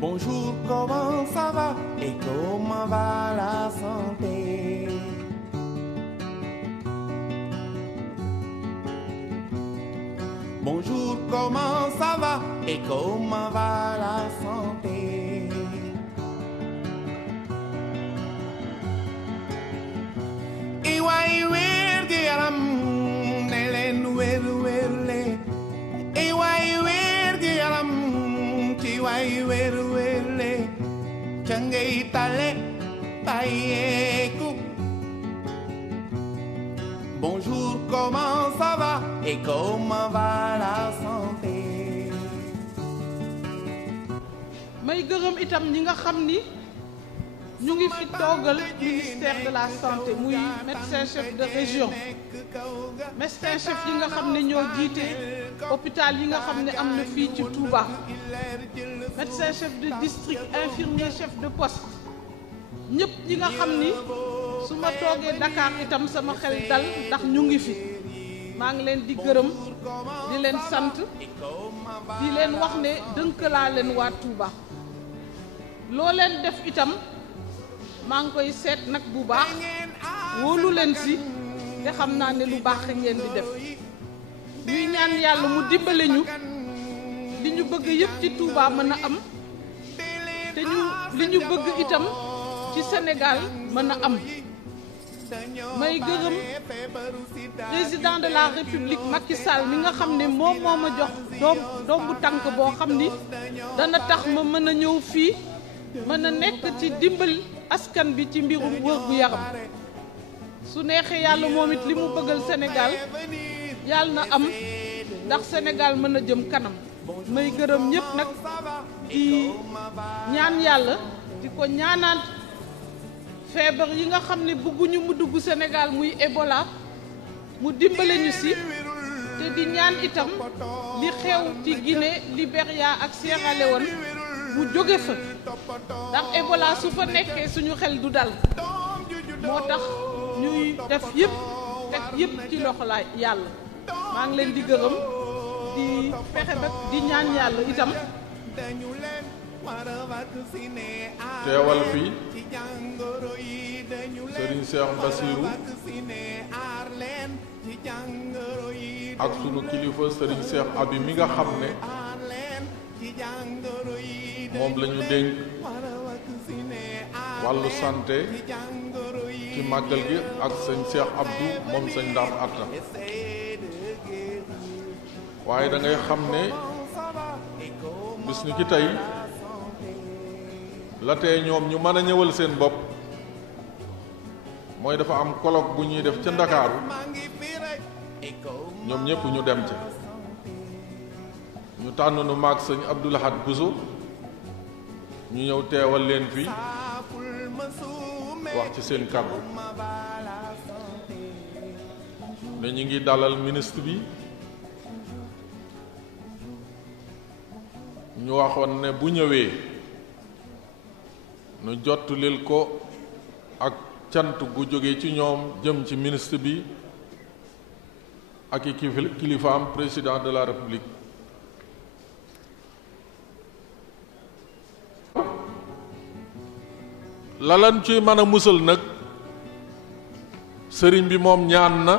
Bonjour, comment ça va et comment va la santé? Bonjour, comment ça va et comment va la santé? Iwai werdi alam nelen werle. Iwai werdi alam tiwai werle. Changei tale payeku. Bonjour, comment ça va et comment va la santé? may gërëm itam ñi nga xam ni ñu ngi fi toogal ministère de la santé muy médecin chef de région médecin chef yi nga xam ne ñoo jiite hôpital yi nga xam ne am na fii ci Touba médecin chef de district infirmier chef de poste ñëpp ñi nga xam ni su ma toogee Dakar itam sama xel dal ndax ñu ngi fi maa ngi leen di gërëm di leen sant di leen wax ne dënk laa leen waa Touba loo leen def itam maa ngi koy seet nag bu baax wóolu leen si te xam naa ne lu baax ngeen di def ñuy ñaan yàlla mu dimbale ñu li ñu bëgg yëpp ci Touba mën a am te li ñu bëgg itam ci Sénégal mën a am may gërëm président de la République Macky Sall mi nga xam ne moom moo ma jox doom bu tànk boo xam ni dana tax ma mën a ñëw fii mën a nekk ci dimbal askan bi ci mbirum wër gu yaram su neexee yàlla moom it li mu bëggal Sénégal yàlla na am ndax Sénégal mën a jëm kanam may gërëm ñëpp nag di ñaan yàlla di ko ñaanaat feebar yi nga xam ne bëgguñu mu dugg Sénégal muy Ebola mu dimbale ñu si te di ñaan itam li xew ci Guinée Libéria ak Sierra Leone mu jóge fa ndax Ebola su fa nekkee suñu xel du dal moo tax ñuy def yëpp teg yëpp ci loxo la yàlla maa ngi leen di gërëm di fexe ba di ñaan yàlla itam teewal fii Serigne Cheikh Bassirou ak sunu kilifa Serigne Cheikh Abi mi nga xam ne moom la ñu dénk wàllu santé ci màggal gi ak sëñ Cheikh Abdou moom sëñ Ndam Atta waaye da ngay xam ne bis ni ki tey la tey ñoom ñu mën a ñëwal seen bopp mooy dafa am colloque bu ñuy def ca Ndakaaru ñoom ñëpp ñu dem ca ñu tànn nu maag sëñ Abdou Lahad Bousso ñu ñëw teewal leen fi wax ci seen kàddu ne ñu ngi dalal ministre bi ñu waxoon ne bu ñëwee nu jottulil ko ak cant gu jóge ci ñoom jëm ci ministre bi ak i kilifaam président de la république lalan ci mën a musal nag sëriñ bi moom ñaan na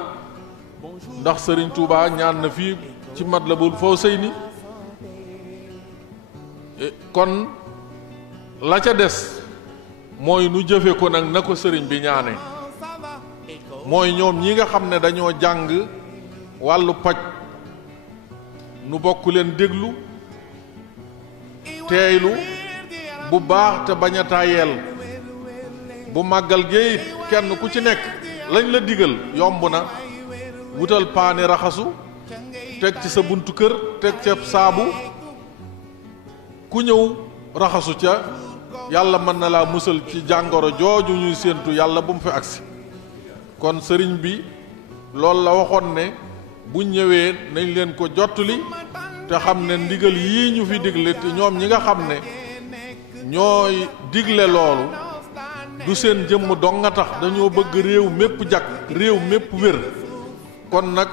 ndax sëriñ Touba ñaan na fii ci Matlabul Fawzayni kon la ca des mooy nu jëfe ko nag na ko sëriñ bi ñaane mooy ñoom ñi nga xam ne dañoo jàng wàllu paj nu bokk leen déglu teeylu bu baax te bañ a tàyyeel bu màggal géeyit kenn ku ci nekk lañ la digal yomb na wutal paani raxasu teg ci sa buntu kër teg ca saabu ku ñëw raxasu ca yàlla mën na laa musal ci jàngoro jooju ñuy séentu yàlla bu mu fi agsi kon sëriñ bi loolu la waxoon ne bu ñëwee nañ leen ko jottali te xam ne ndigal yii ñu fi digle te ñoom ñi nga xam ne ñooy digle loolu du seen jëmm dong nga tax dañoo bëgg réew mépp jag réew mépp wér kon nag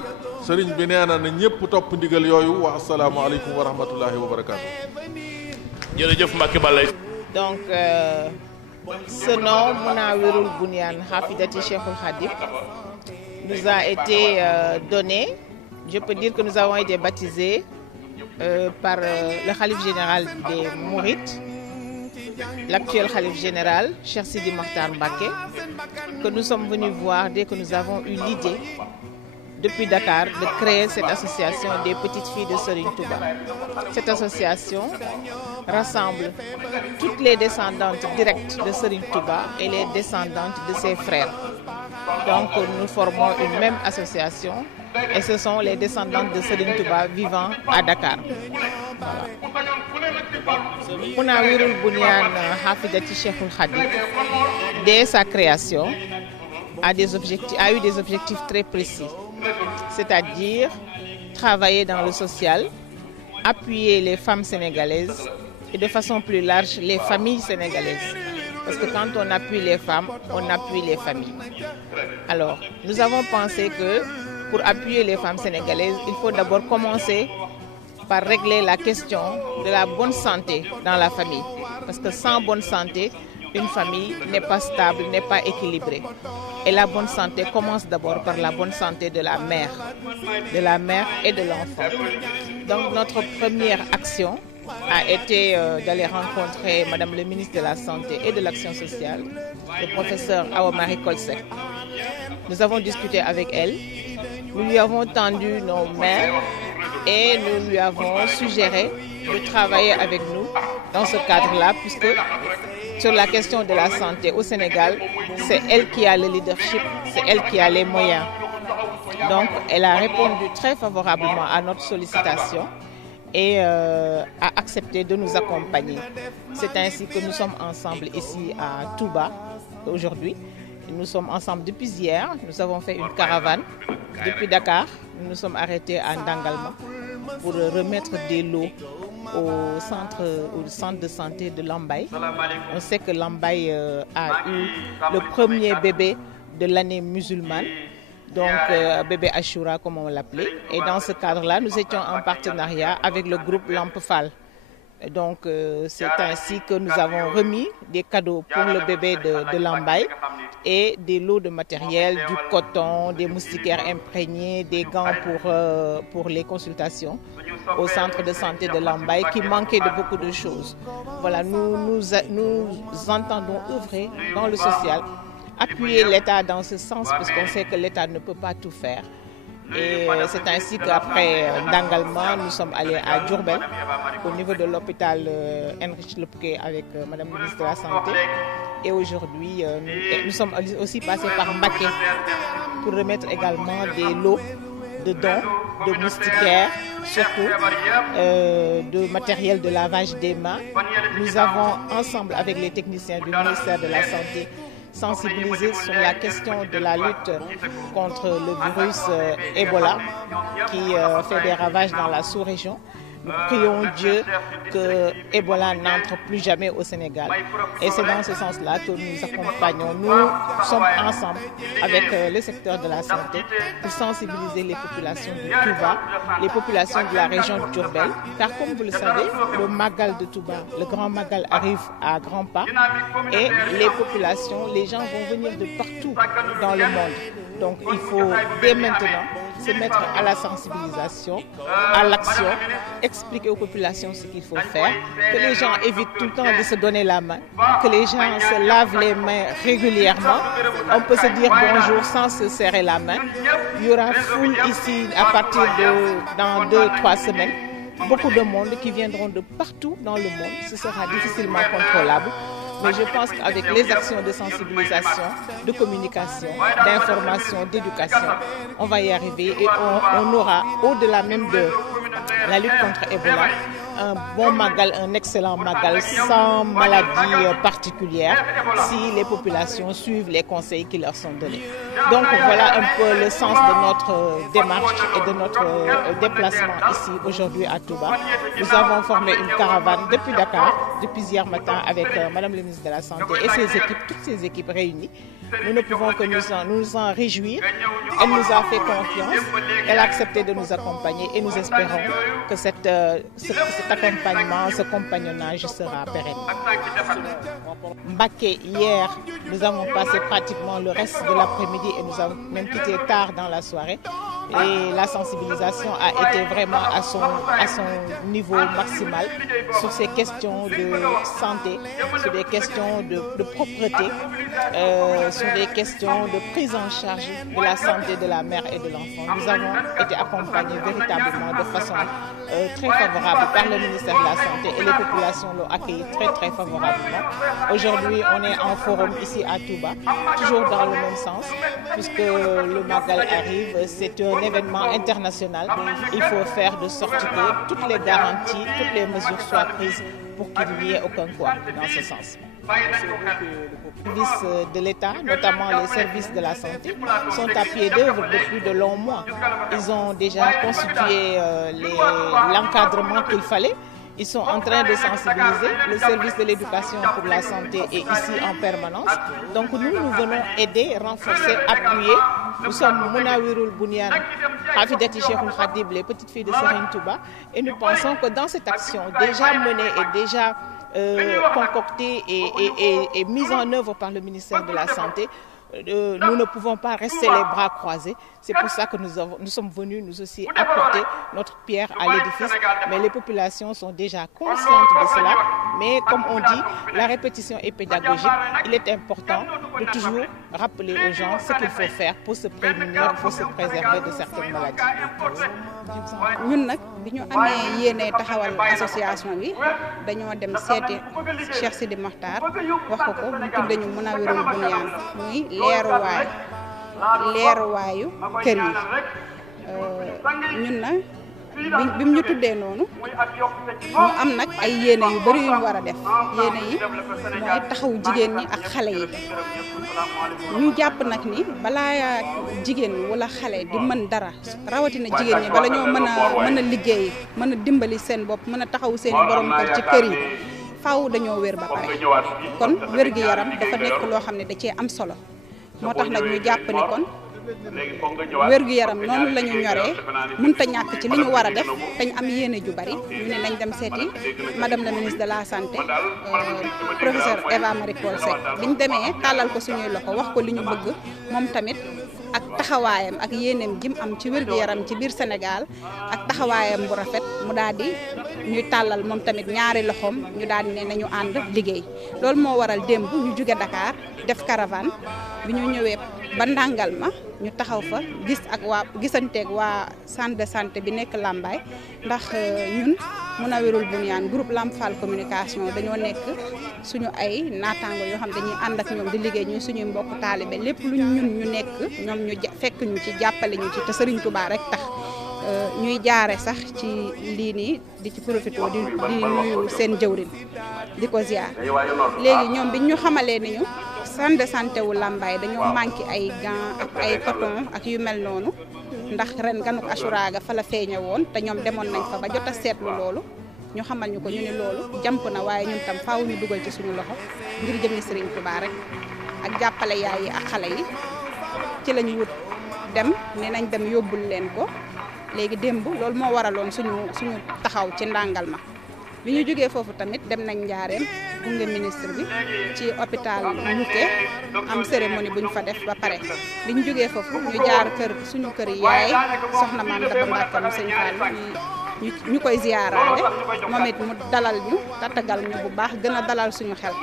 sëriñ bi nee na ñépp topp ndigal yooyu wa assalaamu aleykum wa rahmatullahi wa barakaatu Donc, ce nom, Munawirul Bunyan Hafidati Cheikhul Khadim, nous a été donné. Je peux dire que nous avons été baptisés par le Khalif général des Mourites, l'actuel Khalif général, Cheikh Sidi Mokhtar Mbacké, que nous sommes venus voir dès que nous avons eu l'idée, depuis Dakar, de créer cette association des petites filles de Serigne Touba. Cette association rassemble toutes les descendantes directes de Serigne Touba et les descendantes de ses frères. Donc nous formons une même association et ce sont les descendantes de Serigne Touba vivant à Dakar. Munawirul Bunyan Hafidati Cheikhul Khadim, dès sa création, a eu des objectifs très précis, c'est-à-dire travailler dans le social, appuyer les femmes sénégalaises et de façon plus large les familles sénégalaises. Parce que quand on appuie les femmes, on appuie les familles. Alors, nous avons pensé que pour appuyer les femmes sénégalaises, il faut d'abord commencer par régler la question de la bonne santé dans la famille. Parce que sans bonne santé, une famille n'est pas stable, n'est pas équilibrée. Et la bonne santé commence d'abord par la bonne santé de la mère et de l'enfant. Donc notre première action a été d'aller rencontrer Madame le ministre de la Santé et de l'Action sociale, le professeur Awa Marie Coll Seck. Nous avons discuté avec elle, nous lui avons tendu nos mains et nous lui avons suggéré de travailler avec nous dans ce cadre-là, puisque sur la question de la santé au Sénégal, c'est elle qui a le leadership, c'est elle qui a les moyens. Donc, elle a répondu très favorablement à notre sollicitation et a accepté de nous accompagner. C'est ainsi que nous sommes ensemble ici à Touba aujourd'hui. Nous sommes ensemble depuis hier. Nous avons fait une caravane depuis Dakar. Nous nous sommes arrêtés à Ndangalma pour remettre des lots au centre de santé de Lambaye. On sait que Lambaye a eu le premier bébé de l'année musulmane, donc bébé Ashura comme on l'appelait. Et dans ce cadre-là, nous étions en partenariat avec le groupe Lamp Fall. Donc c'est ainsi que nous avons remis des cadeaux pour le bébé de Lambaye et des lots de matériel, du coton, des moustiquaires imprégnés, des gants pour les consultations au centre de santé de Lambaye qui manquait de beaucoup de choses. Voilà, nous entendons œuvrer dans le social, appuyer l'État dans ce sens parce qu'on sait que l'État ne peut pas tout faire. Et c'est ainsi qu'après Ndangalma, nous sommes allés à Diourbel, au niveau de l'hôpital Heinrich Lopke avec Madame le ministre de la Santé. Et aujourd'hui, nous sommes aussi passés par Mbacké pour remettre également des lots de dons, de moustiquaires, surtout de matériel de lavage des mains. Nous avons ensemble avec les techniciens du ministère de la Santé sensibiliser sur la question de la lutte contre le virus Ebola qui fait des ravages dans la sous-région. Nous prions Dieu que Ebola n'entre plus jamais au Sénégal. Et c'est dans ce sens-là que nous accompagnons. Nous sommes ensemble avec le secteur de la santé pour sensibiliser les populations de Touba, les populations de la région de Diourbel. Car comme vous le savez, le Magal de Touba, le grand Magal arrive à grands pas. Et les populations, les gens vont venir de partout dans le monde. Donc il faut dès maintenant se mettre à la sensibilisation, à l'action, expliquer aux populations ce qu'il faut faire, que les gens évitent tout le temps de se donner la main, que les gens se lavent les mains régulièrement. On peut se dire bonjour sans se serrer la main. Il y aura foule ici à partir de dans 2-3 semaines. Beaucoup de monde qui viendront de partout dans le monde. Ce sera difficilement contrôlable. Mais je pense qu'avec les actions de sensibilisation, de communication, d'information, d'éducation, on va y arriver et on aura, au-delà même de la lutte contre Ebola, un bon Magal, un excellent Magal sans maladie particulière si les populations suivent les conseils qui leur sont donnés. Donc voilà un peu le sens de notre démarche et de notre déplacement ici aujourd'hui à Touba. Nous avons formé une caravane depuis Dakar, depuis hier matin avec Madame le ministre de la Santé et ses équipes, toutes ces équipes réunies. Nous ne pouvons que nous en réjouir. Elle nous a fait confiance, elle a accepté de nous accompagner et nous espérons que cette cet accompagnement, ce compagnonnage sera pérenne. Mbacké, hier, nous avons passé pratiquement le reste de l'après-midi et nous avons même quitté tard dans la soirée. Et la sensibilisation a été vraiment à son niveau maximal sur ces questions de santé, sur des questions de propreté, sur des questions de prise en charge de la santé de la mère et de l'enfant. Nous avons été accompagnés véritablement de façon très favorable par le ministère de la Santé et les populations l'ont accueilli très favorablement. Aujourd'hui, on est en forum ici à Touba, toujours dans le même sens, puisque le Magal arrive, c'est un événement international. Il faut faire de sorte que toutes les garanties, toutes les mesures soient prises pour qu'il n'y ait aucun couac dans ce sens. Les services de l'État, notamment les services de la santé, sont à pied d'œuvre depuis de longs mois. Ils ont déjà constitué l'encadrement qu'il fallait. Ils sont en train de sensibiliser. Le service de l'éducation pour la santé est ici en permanence. Donc nous venons aider, renforcer, appuyer. Nous sommes Mounawirul Bouniane, Hafidati Cheikhoul Khadim, les petites filles de Serigne Touba. Et nous pensons que dans cette action déjà menée et déjà concoctée et mise en œuvre par le ministère de la Santé, nous ne pouvons pas rester les bras croisés. C'est pour ça que nous sommes venus nous aussi apporter notre pierre à l'édifice. Mais les populations sont déjà conscientes de cela. Mais comme on dit, la répétition est pédagogique. Il est important de toujours rappeler aux gens ce qu'il faut faire pour se prémunir, pour se préserver de certaines maladies. ñun nag bi ñu amee yéene taxawal association bi dañoo dem seeti Cheikh Sidi Mokhtar wax ko mu tudde ñu Mounawirul Bouniane muy leeruwaayu kër yi ñun nag bi mu ñu tuddee noonu ñu am nag ay yéene yu bari yu ñu war a def yéene yi mooy taxaw jigéen ñi ak xale yi ñu jàpp nag ni balaa jigéen wala xale di mën dara rawatina jigéen ñi bala ñoo mën a liggéey mën a dimbali seen bopp mën a taxaw seen borom kër ci kër yi faaw dañoo wér ba pare kon wér gi yaram dafa nekk loo xam ne da cee am solo moo tax nag ñu jàpp ni kon wér-gu-yaram noonu la ñu ñoree mënut a ñàkk ci li ñu war a def te ñu am yéene ju bari ñu ne nañ dem seeti madame la ministre de la santé professeur Eva Marie Coll Seck bi ñu demee tàllal ko suñuy loxo wax ko li ñu bëgg moom tamit ak taxawaayam ak yéeneem jim am ci wér-gu-yaram ci biir Sénégal ak taxawaayam bu rafet mu daal di ñuy tàllal moom tamit ñaari loxoom ñu daal di ne nañu ànd liggéey loolu moo waral démb ñu jóge Dakar def caravane bi ñu ñëwee ba ndàngal ma ñu taxaw fa gisanteeg waa centre de santé bi nekk Lambaye ndax ñun Mounawirul Bouniane groupe Lamp Fall communication dañoo nekk suñu ay naataango yoo xam dañuy ànd ak ñoom di liggéey ñuy suñuy mbokk taalibe lépp lu ñun ñu nekk ñoom ñu fekk ñu ci jàppale ñu ci te Serigne Touba rek tax ñuy jaare sax ci lii nii di ci profité di nuyu seen jëwrin di ko ziar léegi ñoom biñ ñu xamalee ni ñu centre de santé wu Lambaye dañoo manqué ay gants ak ay coton ak yu mel noonu ndax ren ganuk Achoura ga fa la feeñe woon te ñoom demoon nañ fa ba jot a seetlu loolu ñu xamal ñu ko ñu ne loolu jàmp na waaye ñun tam faaw ñu dugal ci suñu loxo ngir jëmi Serigne Touba rek ak jàppale yaay yi ak xale yi ci lañ wut dem ne nañ dem yóbbul leen ko léegi démb loolu moo waraloon suñu taxaw ci ndàngal ma bi ñu jógee foofu tamit dem nañ Njaareem gunge ministre bi ci hôpital Luque am cérémonie bu ñu fa def ba pare bi ñu jógee foofu ñu jaar suñu kër yaay soxna maam Daba Mbàkke mu sëñ Fall ñu koy ziyaaraale moom it mu dalal ñu tatagal ñu bu baax gën a dalal suñu xel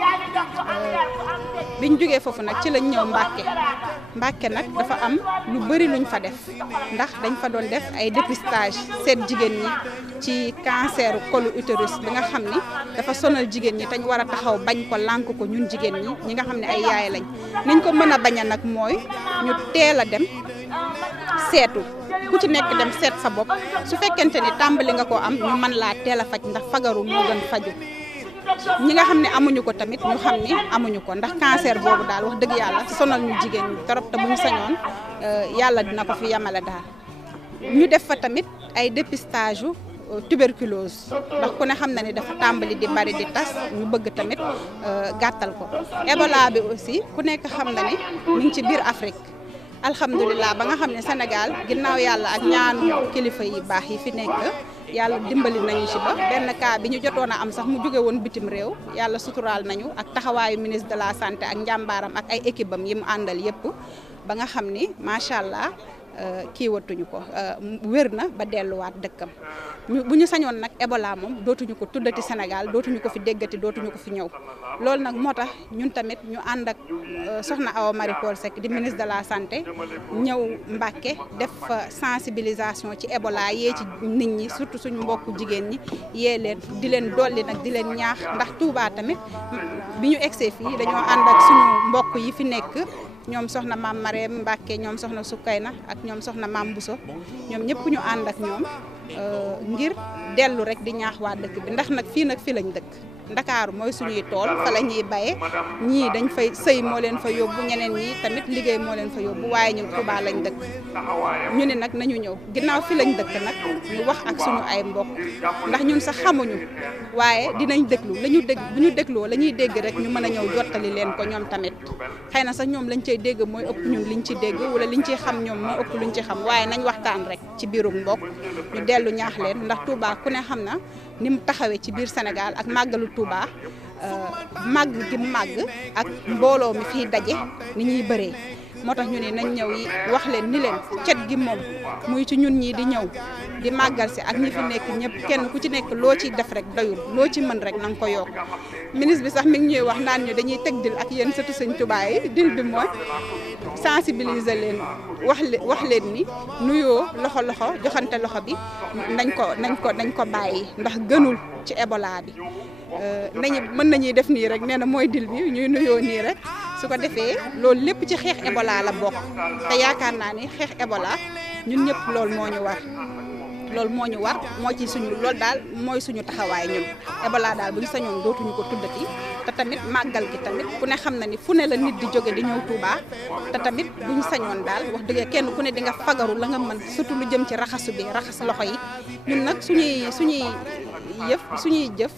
bi ñu jógee foofu nag ci lañ ñëw Mbàkke nag dafa am lu bari luñ fa def ndax dañ fa doon def ay dépistage seet jigéen ñi ci cancer colu utérus bi nga xam ni dafa sonal jigéen ñi te ñu war a taxaw bañ ko lànk ko ñun jigéen ñi nga xam ne ay yaay lañ niñ ko mën a bañ a nag mooy ñu teel a dem seetu ku ci nekk dem seet sa bopp su fekkente ni tàmbali nga ko am ñu mën laa teel a faj ndax fagaru moo gën faju ñi nga xam ne amuñu ko tamit ñu xam ni amuñu ko ndax cancer boobu daal wax dëgg yàlla sonal ñu jigéen ñi trop te bu ñu sañoon yàlla dina ko fi yamale daal ñu def fa tamit ay dépistage tuberculose ndax ku ne xam na ni dafa tàmbali di bari di tas ñu bëgg tamit gàttal ko Ebola bi aussi ku nekk xam na ni mu ngi ci biir Afrique alhamdulilah ba nga xam ne Sénégal ginnaaw yàlla ak ñaanu kilifa yi baax yi fi nekk yàlla dimbali nañu ci ba benn cas bi ñu jotoon a am sax mu jóge woon bitim réew yàlla suturaal nañu ak taxawaayu ministre de la santé ak njàmbaaram ak ay équipe am yi mu àndal yépp ba nga xam ni macha allah kii watuñu ko wér na ba delluwaat dëkkam bu ñu sañoon nag Ebola moom dootuñu ko tuddati Sénégal dootuñu ko fi déggati dootuñu ko fi ñëw loolu nag moo tax ñun tamit ñu ànd ak soxna Awa Marie Coll Seck di ministre de la santé ñëw Mbacké def sensibilisation ci Ebola yee ci nit ñi surtout suñu mbokku jigéen ñi yee leen di leen dolli nag di leen ñaax ndax Touba tamit bi ñu egsee fii dañoo ànd ak suñu mbokk yi fi nekk ñoom soxna maam Marème Mbacké ñoom soxna Sukayna ak ñoom soxna maam Bousso ñoom ñëpp ñu ànd ak ñoom ngir dellu rek di ñaax waa dëkk bi ndax nag fii lañ dëkk Ndakaaru mooy suñuy tool fa la ñuy baye ñii dañ fay sëy moo leen fa yóbbu ñeneen ñi tamit liggéey moo leen fa yóbbu waaye ñun Touba lañ dëkk ñu ne nag nañu ñëw ginnaaw fi lañ dëkk nag ñu wax ak suñu ay mbokk ndax ñun sax xamuñu waaye dinañ déglu lañu dégg bu ñu dégloo la ñuy dégg rek ñu mën a ñëw jottali leen ko ñoom tamit xëy na sax ñoom lañ cay dégg mooy ëpp ñun liñ ci dégg wala liñ ciy xam ñoom moo ëpp luñ ci xam waaye nañ waxtaan rek ci biirum mbokk ñu dellu ñaax leen ndax Touba ku ne xam na ni mu taxawee ci biir Sénégal ak màggalu Touba màgg gi màgg ak mbooloo mi fiy daje ni ñuy bëree moo tax ñu ne nañ ñëw yi wax leen ni leen cet gi moom muy ci ñun ñii di ñëw di màggal si ak ñi fi nekk ñëpp kenn ku ci nekk loo ciy def rek doyul loo ci mën rek na nga ko yokk ministre bi sax mi ngi ñuy wax naan ñu dañuy teg dil ak yéen sëtu Sëñ Touba yi dil bi mooy sensibiliser leen wax leen ni nuyoo loxo joxante loxo bi nañ ko bàyyi ndax gënul ci Ebola bi mën nañuy def nii rek nee na mooy dil bi ñuy nuyoo nii rek su ko defee loolu lépp ci xeex Ebola la bokk te yaakaar naa ni xeex Ebola ñun ñëpp loolu moo ñu war moo ci suñu loolu daal mooy suñu taxawaay ñun Ebola daal bu ñu sañoon dootuñu ko tuddati te tamit màggal gi tamit ku ne xam na ni fu ne la nit di jóge di ñëw Touba te tamit bu ñu sañoon daal wax dëgg kenn ku ne di nga fagaru la nga mën surtout lu jëm ci raxasu bi raxas loxo yi ñun nag suñuy jëf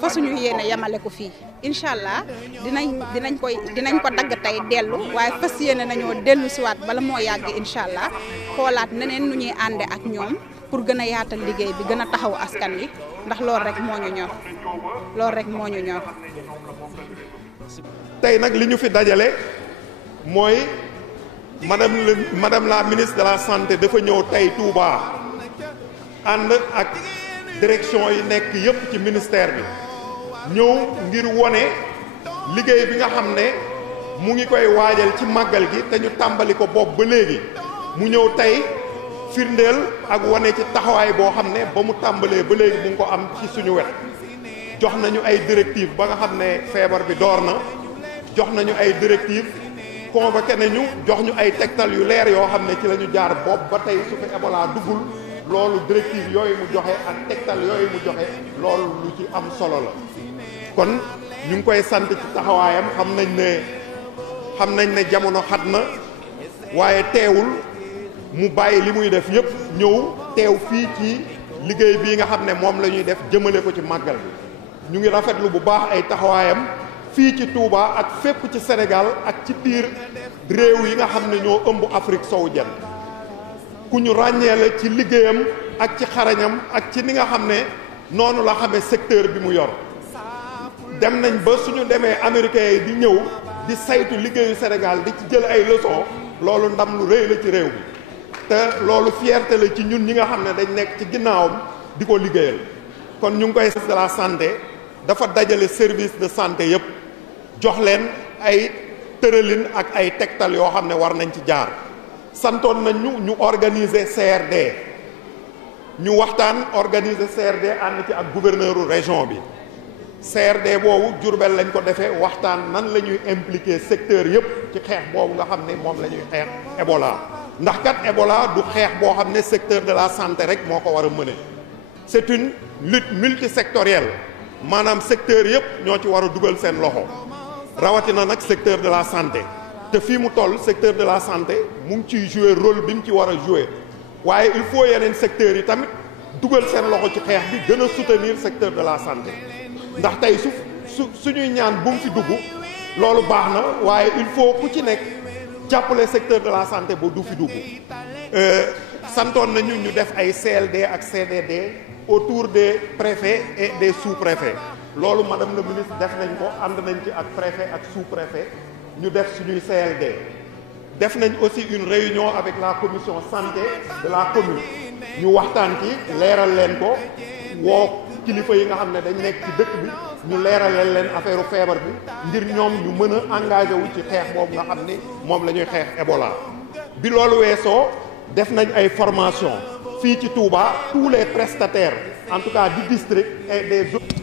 fa suñu yéene yamale ko fii incha allah dinañ ko dagg tey dellu waaye fas yéene nañoo dellu siwaat bala moo yàgg incha allah xoolaat neneen nu ñuy ànde ak ñoom pour gën a yaatal liggéey bi gën a taxaw askan wi ndax loolu rek moo ñu ñor tey nag li ñu fi dajale mooy madame la ministre de la santé dafa ñëw tey Touba ànd ak direction yi nekk yépp ci ministère bi ñëw ngir wone liggéey bi nga xam ne mu ngi koy waajal ci màggal gi te ñu tàmbali ko bopp ba léegi mu ñëw tey firndeel ak wane ci taxawaay boo xam ne ba mu tàmbalee ba léegi mu ngi ko am ci suñu wet jox nañu ay directives ba nga xam ne feebar bi door na jox nañu ay directives convoqué nañu jox ñu ay tegtal yu leer yoo xam ne ci la ñu jaar bopp ba tey su fi Ebola duggul loolu directive yooyu mu joxe ak tegtal yooyu mu joxe loolu lu ci am solo la kon ñu ngi koy sant ci taxawaayam xam nañ ne jamono xat na waaye teewul mu bàyyi li muy def yépp ñëw teew fii ci liggéey bii nga xam ne moom la ñuy def jëmale ko ci màggal bi ñu ngi rafetlu bu baax ay taxawaayam fii ci Touba ak fépp ci Sénégal ak ci biir réew yi nga xam ne ñoo ëmb Afrique sowu jant ku ñu ràññee la ci liggéeyam ak ci xarañam ak ci ni nga xam ne noonu la xamee secteur bi mu yor dem nañ ba suñu demee américains yi di ñëw di saytu liggéeyu Sénégal di ci jël ay leçons loolu ndam lu rëy la ci réew bi te loolu fierté la ci ñun ñi nga xam ne dañ nekk ci ginnaawam di ko liggéeyal kon ñu ngi koy de la santé dafa dajale service de santé yépp jox leen ay tëralin ak ay tegtal yoo xam ne war nañ ci jaar santoon nañ ñu organiser CRD ñu waxtaan organiser CRD ànd ci ak gouverneuru région bi CRD boobu Diourbel lañ ko defee waxtaan nan la ñuy impliquer secteur yépp ci xeex boobu nga xam ne moom la ñuy xeex Ebola ndax kat Ebola du xeex boo xam ne secteur de la santé rek moo ko war a mëne c'est une lutte multisectorielle maanaam secteur yépp ñoo ci war a dugal seen loxo rawatina nag secteur de la santé te fii mu toll secteur de la santé mu ngi ciy jouer rôle bi mu ci war a jouer waaye il faut yeneen secteurs yi tamit dugal seen loxo ci xeex bi gën a soutenir secteur de la santé ndax tey suñuy ñaan bu mu fi dugg loolu baax na waaye il faut ku ci nekk jàppale secteur de la santé ba du fi dugg santoon nañu ñu def ay CLD ak CDD autour des préfets et des sous-préfets loolu madame la ministre def nañ ko ànd nañ ci ak préfet ak sous-préfet ñu def suñuy CLD def nañ aussi une réunion avec la commission santé de la commune ñu waxtaan ci leeral leen ko woo kilifa yi nga xam ne dañ nekk ci dëkk bi ñu leeralal leen affaire feebar bi ngir ñoom ñu mën a engagé wu ci xeex boobu nga xam ni moom la ñuy xeex Ebola bi loolu weesoo def nañ ay formation fii ci Touba tous les prestataires en tout cas du district et des autres.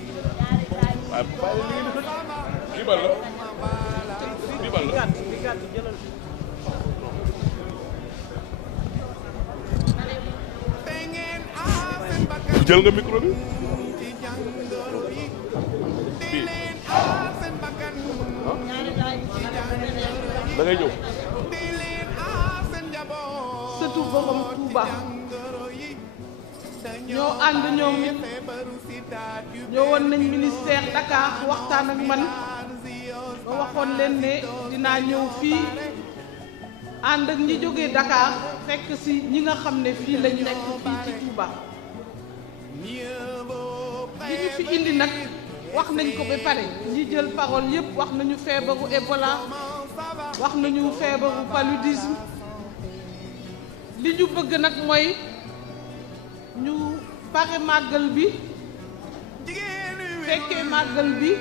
jël nga micro bi da ngay ñëw sëtu borom Touba ñoo ànd ñoom it ñëwoon nañ ministère Dakar waxtaan ak man ba waxoon leen ne dinaa ñëw fii ànd ak ñi jógee Dakar fekk si ñi nga xam ne fii lañ nekk fii ci Touba li ñu fi indi nag wax nañ ko ba pare ñi jël parole yépp wax nañu feebaru Ebola wax nañu feebaru paludisme li ñu bëgg nag mooy ñu pare màggal bi fekkee màggal bi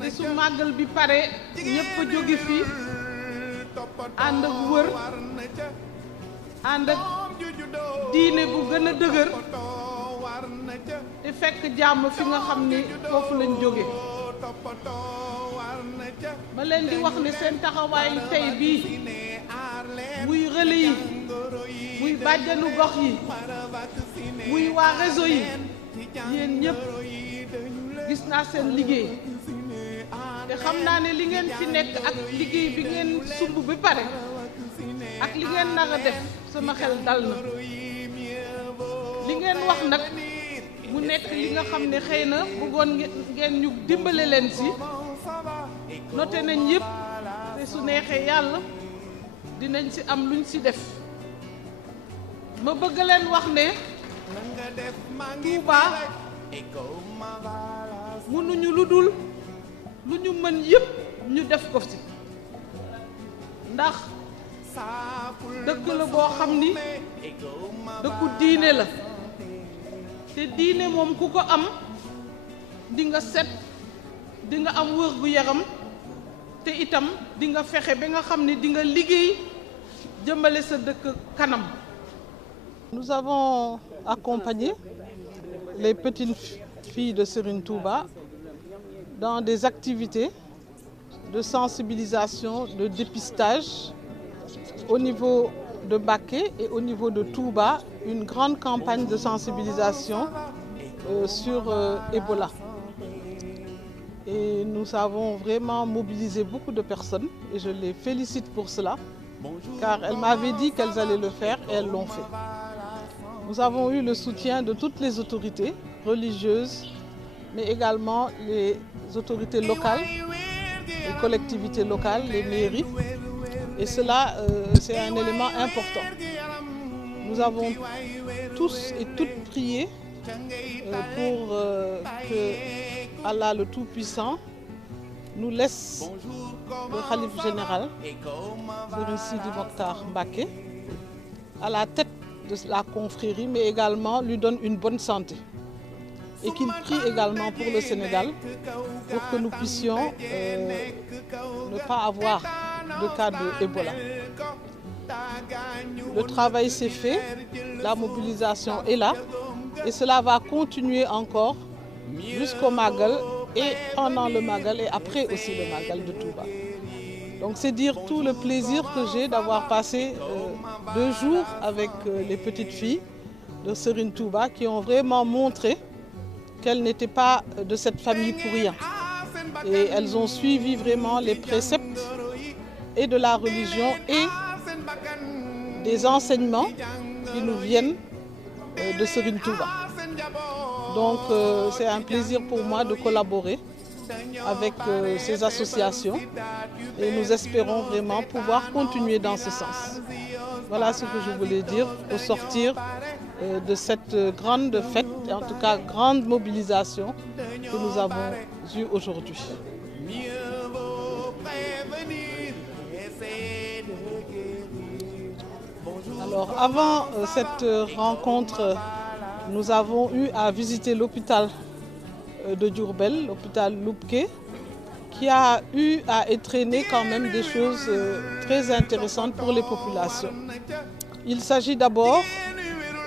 te su màggal bi pare ñépp a jóge fi ànd ak wër ànd ak diine bu gën a dëgër te fekk jàmm fi nga xam ni foofu lañ jóge ma leen di wax ne seen taxawaay tey bii muy relais yi muy bàjjanu gox yi muy waa réseau yi yéen ñëpp gis naa seen liggéey te xam naa ne li ngeen fi nekk ak liggéey bi ngeen sumb bi pare ak li ngeen nar a def sama xel dal na li ngeen wax nag mu nekk li nga xam ne xëy na bëggoon ngeen ñu dimbale leen si noté nañ yëpp te su neexee yàlla dinañ si am luñ si def ma bëgg leen wax ne Touba mënuñu lu dul lu ñu mën yëpp ñu def ko si ndax dëkk la boo xam ni dëkku diine la te diine moom ku ko am di nga set di nga am wër gu yaram te itam di nga fexe ba nga xam ne di nga liggéey jëmbale sa dëkk kanam. Nous avons accompagné les petites filles de Serigne Touba dans des activités de sensibilisation, de dépistage au niveau de Mbacké et au niveau de Touba, une grande campagne de sensibilisation sur Ebola. Et nous avons vraiment mobilisé beaucoup de personnes et je les félicite pour cela, car elles m'avaient dit qu'elles allaient le faire et elles l'ont fait. Nous avons eu le soutien de toutes les autorités religieuses, mais également les autorités locales, les collectivités locales, les mairies. Et cela, c'est un élément important. Nous avons tous et toutes prié pour que Allah le Tout-Puissant nous laisse le Khalife général, Serigne Sidi Mokhtar Mbacké, à la tête de la confrérie, mais également lui donne une bonne santé. Et qu'il prie également pour le Sénégal, pour que nous puissions ne pas avoir de cas de Ebola. Le travail s'est fait, la mobilisation est là, et cela va continuer encore jusqu'au Magal et pendant le Magal et après aussi le Magal de Touba. Donc c'est dire tout le plaisir que j'ai d'avoir passé 2 jours avec les petites filles de Serigne Touba qui ont vraiment montré qu'elles n'étaient pas de cette famille pour rien. Et elles ont suivi vraiment les préceptes et de la religion et des enseignements qui nous viennent de Serigne Touba. Donc c'est un plaisir pour moi de collaborer avec ces associations et nous espérons vraiment pouvoir continuer dans ce sens. Voilà ce que je voulais dire au sortir de cette grande fête, et en tout cas grande mobilisation que nous avons eue aujourd'hui. Alors avant cette rencontre, nous avons eu à visiter l'hôpital de Diourbel, l'hôpital Loupké, qui a eu à étraîner quand même des choses très intéressantes pour les populations. Il s'agit d'abord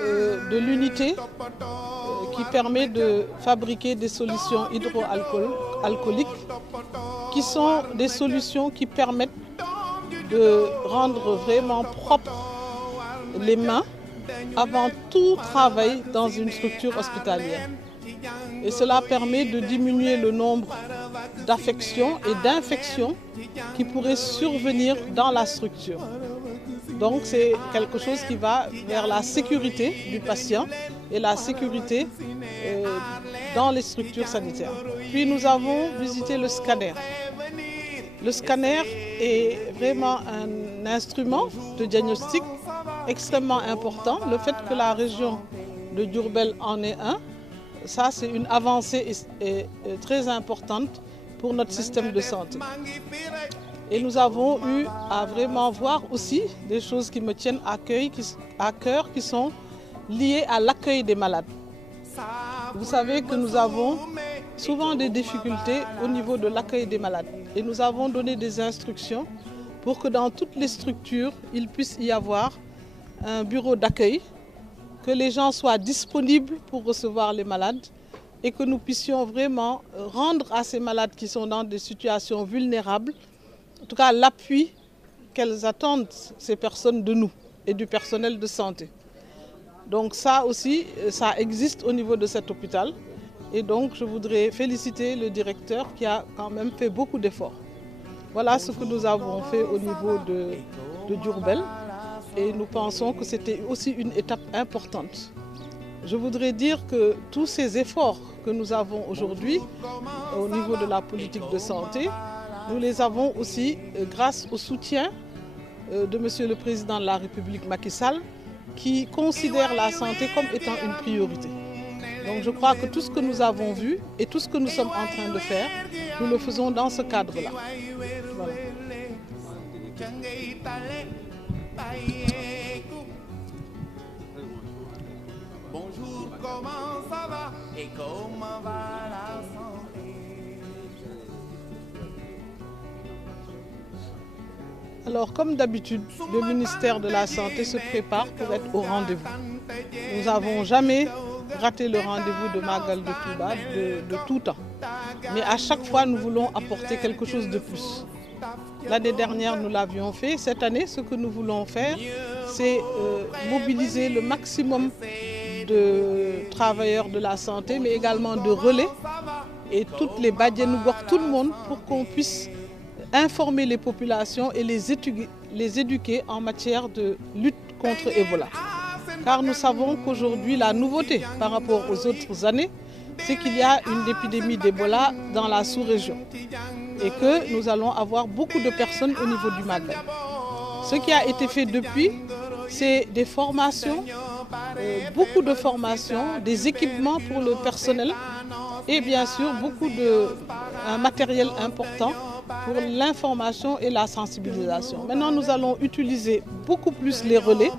de l'unité qui permet de fabriquer des solutions hydroalcooliques, qui sont des solutions qui permettent de rendre vraiment propres les mains avant tout travail dans une structure hospitalière. Et cela permet de diminuer le nombre d'affections et d'infections qui pourraient survenir dans la structure. Donc c'est quelque chose qui va vers la sécurité du patient et la sécurité dans les structures sanitaires. Puis nous avons visité le scanner. Le scanner est vraiment un instrument de diagnostic extrêmement important. Le fait que la région de Diourbel en ait un, ça c'est une avancée très importante pour notre système de santé. Et nous avons eu à vraiment voir aussi des choses qui me tiennent à cœur, qui sont liées à l'accueil des malades. Vous savez que nous avons souvent des difficultés au niveau de l'accueil des malades. Et nous avons donné des instructions pour que dans toutes les structures, il puisse y avoir un bureau d'accueil, que les gens soient disponibles pour recevoir les malades et que nous puissions vraiment rendre à ces malades qui sont dans des situations vulnérables, en tout cas l'appui qu'elles attendent, ces personnes, de nous et du personnel de santé. Donc ça aussi, ça existe au niveau de cet hôpital. Et donc je voudrais féliciter le directeur qui a quand même fait beaucoup d'efforts. Voilà ce que nous avons fait au niveau de Diourbel. Et nous pensons que c'était aussi une étape importante. Je voudrais dire que tous ces efforts que nous avons aujourd'hui au niveau de la politique de santé, nous les avons aussi grâce au soutien de Monsieur le Président de la République Macky Sall, qui considère la santé comme étant une priorité. Donc je crois que tout ce que nous avons vu et tout ce que nous sommes en train de faire, nous le faisons dans ce cadre-là. Voilà. Bonjour, comment ça va et comment va la santé? Alors, comme d'habitude, le ministère de la Santé se prépare pour être au rendez-vous. Nous n'avons jamais raté le rendez-vous de Magal de Touba de tout temps. Mais à chaque fois, nous voulons apporter quelque chose de plus. L'année dernière, nous l'avions fait. Cette année, ce que nous voulons faire, c'est mobiliser le maximum de travailleurs de la santé, mais également de relais et toutes les Badianougor, tout le monde, pour qu'on puisse informer les populations et les éduquer en matière de lutte contre Ebola. Car nous savons qu'aujourd'hui, la nouveauté par rapport aux autres années, c'est qu'il y a une épidémie d'Ebola dans la sous-région et que nous allons avoir beaucoup de personnes au niveau du Magal. Ce qui a été fait depuis, c'est des formations, beaucoup de formations, des équipements pour le personnel et bien sûr beaucoup de matériel important pour l'information et la sensibilisation. Maintenant, nous allons utiliser beaucoup plus les relais,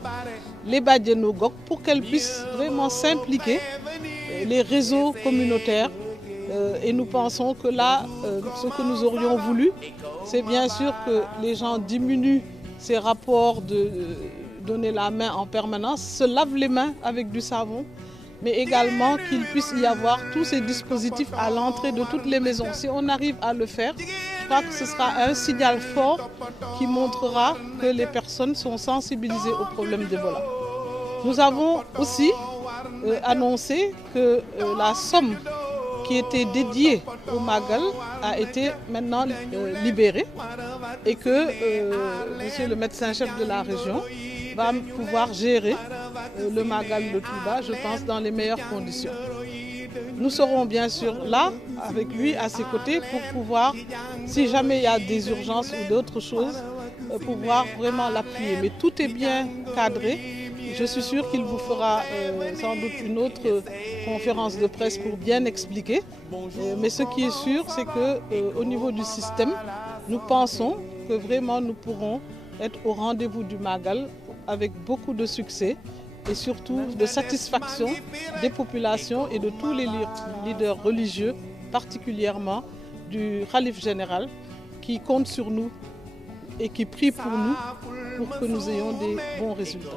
les Badianougok, pour qu'elles puissent vraiment s'impliquer, les réseaux communautaires. Et nous pensons que là, ce que nous aurions voulu, c'est bien sûr que les gens diminuent ces rapports de donner la main en permanence, se lavent les mains avec du savon, mais également qu'il puisse y avoir tous ces dispositifs à l'entrée de toutes les maisons. Si on arrive à le faire, je crois que ce sera un signal fort qui montrera que les personnes sont sensibilisées au problème d'Ebola. Nous avons aussi annoncé que la somme qui était dédiée au Magal a été maintenant libérée et que monsieur le médecin-chef de la région va pouvoir gérer le Magal de Touba, je pense, dans les meilleures conditions. Nous serons bien sûr là, avec lui à ses côtés, pour pouvoir, si jamais il y a des urgences ou d'autres choses, pouvoir vraiment l'appuyer. Mais tout est bien cadré. Je suis sûre qu'il vous fera sans doute une autre conférence de presse pour bien expliquer. Mais ce qui est sûr, c'est qu'au niveau du système, nous pensons que vraiment nous pourrons être au rendez-vous du Magal avec beaucoup de succès et surtout de satisfaction des populations et de tous les leaders religieux, particulièrement du Khalife général, qui compte sur nous et qui prie pour nous pour que nous ayons des bons résultats.